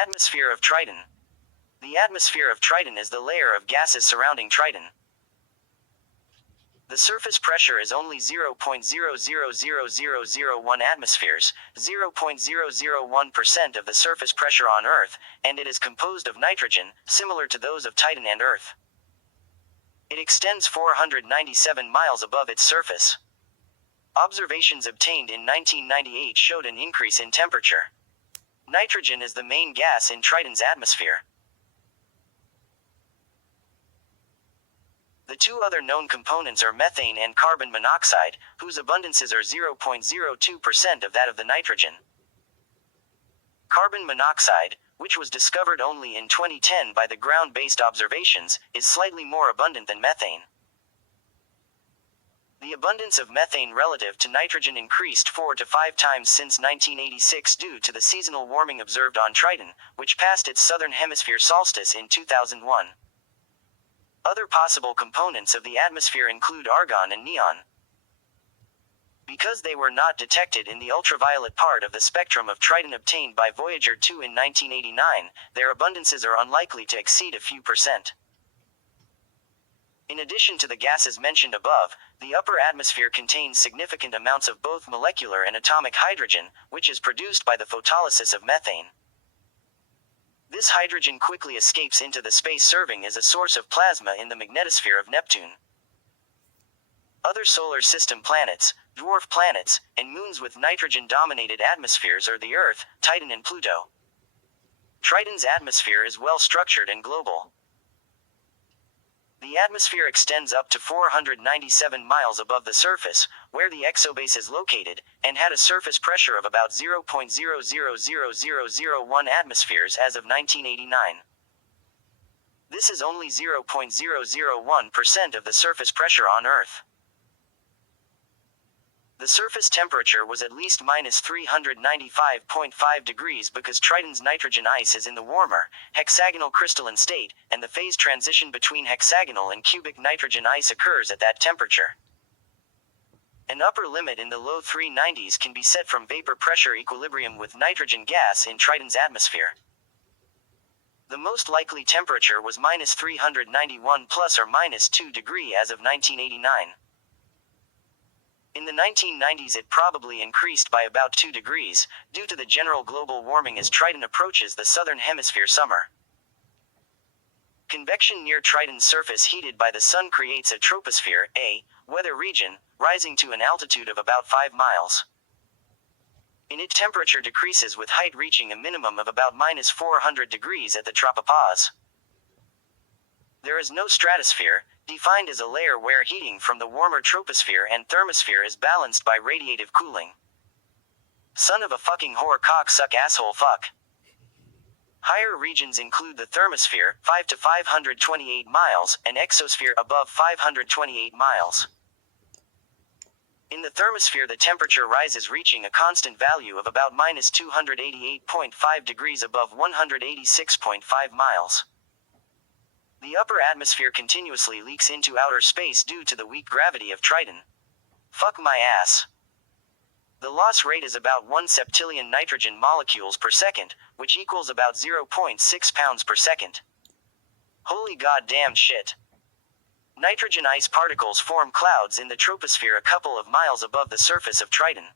Atmosphere of Triton. The atmosphere of Triton is the layer of gases surrounding Triton. The surface pressure is only 0.000001 atmospheres, 0.001% of the surface pressure on Earth, and it is composed of nitrogen, similar to those of Titan and Earth. It extends 497 miles above its surface. Observations obtained in 1998 showed an increase in temperature. Nitrogen is the main gas in Triton's atmosphere. The two other known components are methane and carbon monoxide, whose abundances are 0.02% of that of the nitrogen. Carbon monoxide, which was discovered only in 2010 by the ground-based observations, is slightly more abundant than methane. The abundance of methane relative to nitrogen increased 4 to 5 times since 1986 due to the seasonal warming observed on Triton, which passed its southern hemisphere solstice in 2001. Other possible components of the atmosphere include argon and neon. Because they were not detected in the ultraviolet part of the spectrum of Triton obtained by Voyager 2 in 1989, their abundances are unlikely to exceed a few percent. In addition to the gases mentioned above, the upper atmosphere contains significant amounts of both molecular and atomic hydrogen, which is produced by the photolysis of methane. This hydrogen quickly escapes into the space, serving as a source of plasma in the magnetosphere of Neptune. Other solar system planets, dwarf planets, and moons with nitrogen-dominated atmospheres are the Earth, Titan and Pluto. Triton's atmosphere is well structured and global. The atmosphere extends up to 497 miles above the surface, where the exobase is located, and had a surface pressure of about 0.000001 atmospheres as of 1989. This is only 0.001% of the surface pressure on Earth. The surface temperature was at least minus 395.5 degrees because Triton's nitrogen ice is in the warmer, hexagonal crystalline state, and the phase transition between hexagonal and cubic nitrogen ice occurs at that temperature. An upper limit in the low 390s can be set from vapor pressure equilibrium with nitrogen gas in Triton's atmosphere. The most likely temperature was minus 391 plus or minus 2 degrees as of 1989. In the 1990s it probably increased by about 2 degrees, due to the general global warming as Triton approaches the southern hemisphere summer. Convection near Triton's surface heated by the sun creates a troposphere, a weather region, rising to an altitude of about 5 miles. In it temperature decreases with height reaching a minimum of about minus 400 degrees at the tropopause. There is no stratosphere, defined as a layer where heating from the warmer troposphere and thermosphere is balanced by radiative cooling. Son of a fucking whore cock suck asshole fuck. Higher regions include the thermosphere, 5 to 528 miles, and exosphere above 528 miles. In the thermosphere the temperature rises reaching a constant value of about minus 288.5 degrees above 186.5 miles. The upper atmosphere continuously leaks into outer space due to the weak gravity of Triton. Fuck my ass. The loss rate is about 1 septillion nitrogen molecules per second, which equals about 0.6 pounds per second. Holy goddamn shit. Nitrogen ice particles form clouds in the troposphere a couple of miles above the surface of Triton.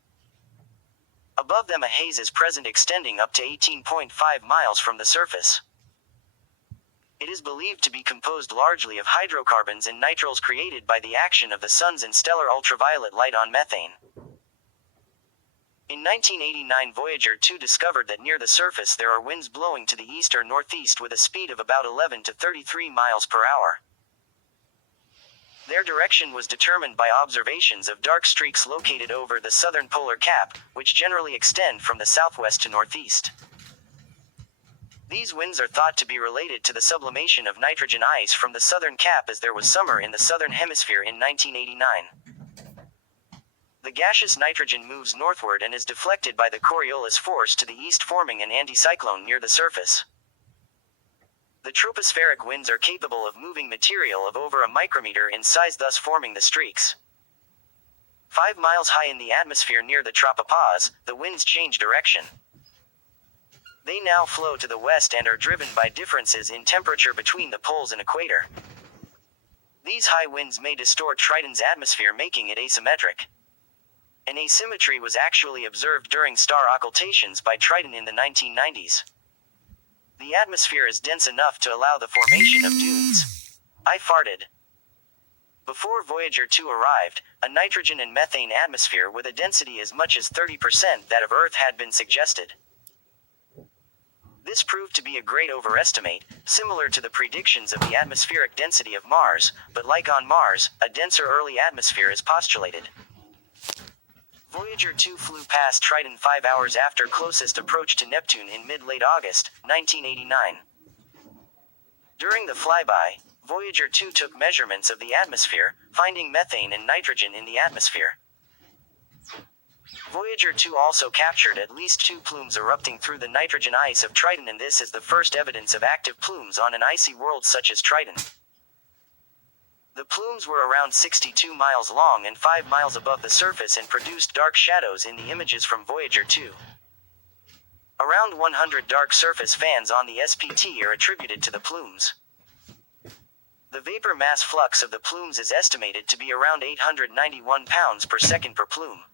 Above them a haze is present extending up to 18.5 miles from the surface. It is believed to be composed largely of hydrocarbons and nitriles created by the action of the sun's and stellar ultraviolet light on methane. In 1989 Voyager 2 discovered that near the surface there are winds blowing to the east or northeast with a speed of about 11 to 33 miles per hour. Their direction was determined by observations of dark streaks located over the southern polar cap, which generally extend from the southwest to northeast. These winds are thought to be related to the sublimation of nitrogen ice from the southern cap as there was summer in the southern hemisphere in 1989. The gaseous nitrogen moves northward and is deflected by the Coriolis force to the east, forming an anticyclone near the surface. The tropospheric winds are capable of moving material of over a micrometer in size, thus forming the streaks. 5 miles high in the atmosphere near the tropopause, the winds change direction. They now flow to the west and are driven by differences in temperature between the poles and equator. These high winds may distort Triton's atmosphere, making it asymmetric. An asymmetry was actually observed during star occultations by Triton in the 1990s. The atmosphere is dense enough to allow the formation of dunes. I farted. Before Voyager 2 arrived, a nitrogen and methane atmosphere with a density as much as 30% that of Earth had been suggested. This proved to be a great overestimate, similar to the predictions of the atmospheric density of Mars, but like on Mars, a denser early atmosphere is postulated. Voyager 2 flew past Triton 5 hours after closest approach to Neptune in mid-late August, 1989. During the flyby, Voyager 2 took measurements of the atmosphere, finding methane and nitrogen in the atmosphere. Voyager 2 also captured at least 2 plumes erupting through the nitrogen ice of Triton, and this is the first evidence of active plumes on an icy world such as Triton. The plumes were around 62 miles long and 5 miles above the surface and produced dark shadows in the images from Voyager 2. Around 100 dark surface fans on the SPT are attributed to the plumes. The vapor mass flux of the plumes is estimated to be around 891 pounds per second per plume.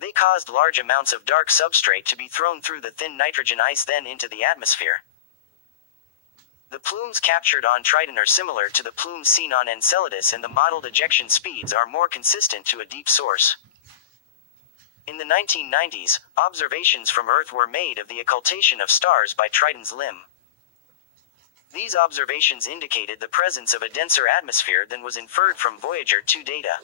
They caused large amounts of dark substrate to be thrown through the thin nitrogen ice then into the atmosphere. The plumes captured on Triton are similar to the plumes seen on Enceladus, and the modeled ejection speeds are more consistent to a deep source. In the 1990s, observations from Earth were made of the occultation of stars by Triton's limb. These observations indicated the presence of a denser atmosphere than was inferred from Voyager 2 data.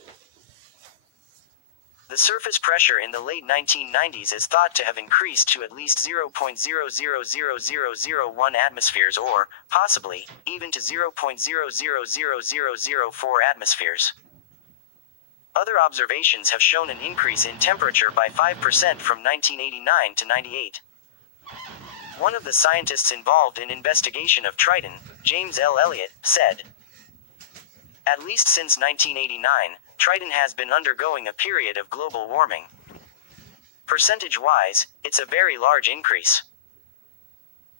The surface pressure in the late 1990s is thought to have increased to at least 0.000001 atmospheres, or, possibly, even to 0.000004 atmospheres. Other observations have shown an increase in temperature by 5% from 1989 to 98. One of the scientists involved in investigation of Triton, James L. Elliott, said, "At least since 1989, Triton has been undergoing a period of global warming. Percentage-wise, it's a very large increase.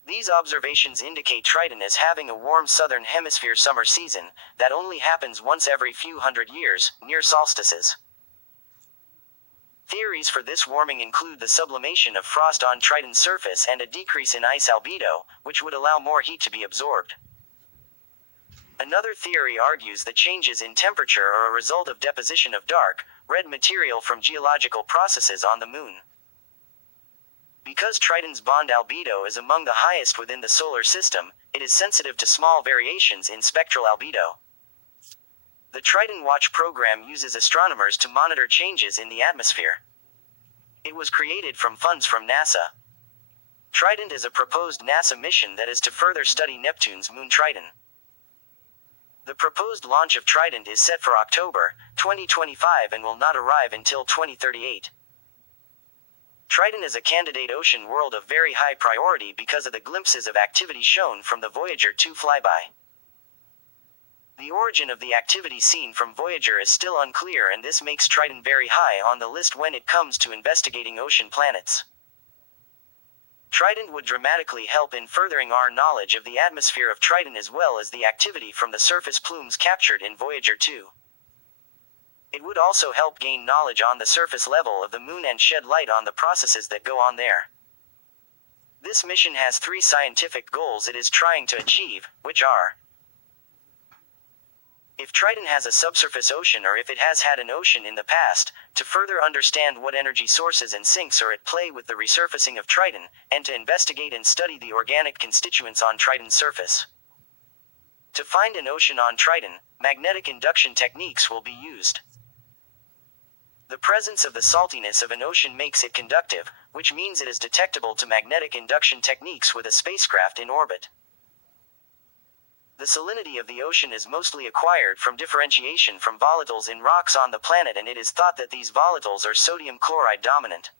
These observations indicate Triton as having a warm southern hemisphere summer season that only happens once every few hundred years, near solstices." Theories for this warming include the sublimation of frost on Triton's surface and a decrease in ice albedo, which would allow more heat to be absorbed. Another theory argues that changes in temperature are a result of deposition of dark, red material from geological processes on the Moon. Because Triton's bond albedo is among the highest within the solar system, it is sensitive to small variations in spectral albedo. The Triton Watch program uses astronomers to monitor changes in the atmosphere. It was created from funds from NASA. Triton is a proposed NASA mission that is to further study Neptune's moon Triton. The proposed launch of Triton is set for October 2025 and will not arrive until 2038. Triton is a candidate ocean world of very high priority because of the glimpses of activity shown from the Voyager 2 flyby. The origin of the activity seen from Voyager is still unclear, and this makes Triton very high on the list when it comes to investigating ocean planets. Triton would dramatically help in furthering our knowledge of the atmosphere of Triton as well as the activity from the surface plumes captured in Voyager 2. It would also help gain knowledge on the surface level of the Moon and shed light on the processes that go on there. This mission has 3 scientific goals it is trying to achieve, which are: if Triton has a subsurface ocean, or if it has had an ocean in the past, to further understand what energy sources and sinks are at play with the resurfacing of Triton, and to investigate and study the organic constituents on Triton's surface. To find an ocean on Triton, magnetic induction techniques will be used. The presence of the saltiness of an ocean makes it conductive, which means it is detectable to magnetic induction techniques with a spacecraft in orbit. The salinity of the ocean is mostly acquired from differentiation from volatiles in rocks on the planet, and it is thought that these volatiles are sodium chloride dominant.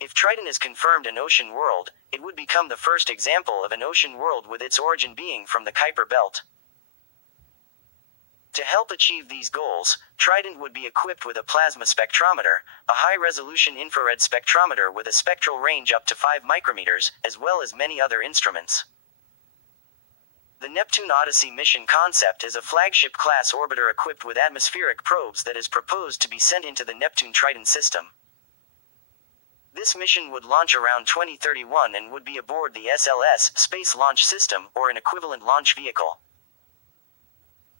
If Triton is confirmed an ocean world, it would become the first example of an ocean world with its origin being from the Kuiper Belt. To help achieve these goals, Triton would be equipped with a plasma spectrometer, a high-resolution infrared spectrometer with a spectral range up to 5 micrometers, as well as many other instruments. The Neptune Odyssey mission concept is a flagship-class orbiter equipped with atmospheric probes that is proposed to be sent into the Neptune Triton system. This mission would launch around 2031 and would be aboard the SLS Space Launch System, or an equivalent launch vehicle.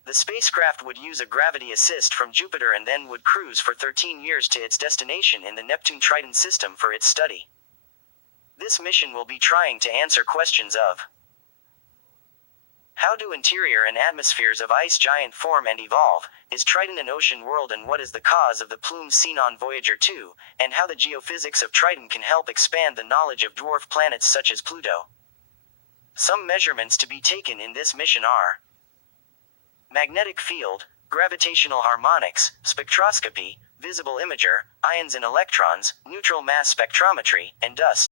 The spacecraft would use a gravity assist from Jupiter and then would cruise for 13 years to its destination in the Neptune Triton system for its study. This mission will be trying to answer questions of: how do interior and atmospheres of ice giant form and evolve? Is Triton an ocean world, and what is the cause of the plumes seen on Voyager 2? And how the geophysics of Triton can help expand the knowledge of dwarf planets such as Pluto. Some measurements to be taken in this mission are: magnetic field, gravitational harmonics, spectroscopy, visible imager, ions and electrons, neutral mass spectrometry, and dust.